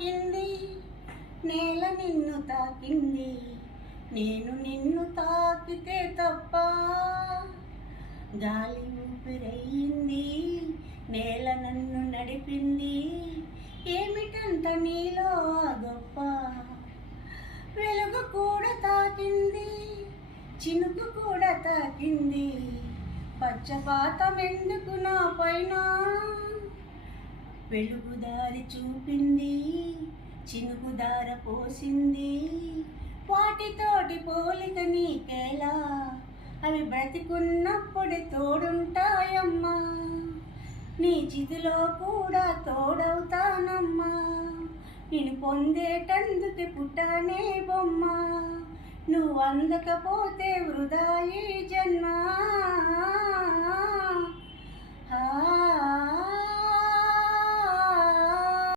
తాకింది, నేల నిన్ను తాకింది, నేను నిన్ను తాకితే తప్ప. గాలి ఊపిరయ్యింది, నేల నన్ను నడిపింది, ఏమిటంత నీలో ఆ గొప్ప. వెలుగు కూడా తాకింది, చినుకు కూడా తాకింది, పచ్చపాతం ఎందుకు నా పైన. వెలుగు దారి చూపింది, చినుకు దార పోసింది, వాటితోటి పోలిక నీకేలా. అవి బ్రతికున్నప్పుడే తోడుంటాయమ్మా, నీ చితిలో కూడా తోడవుతానమ్మా. నేను పొందేటందుకు పుట్టానే బొమ్మ, నువ్వు అందకపోతే వృధా ఈ జన్మ.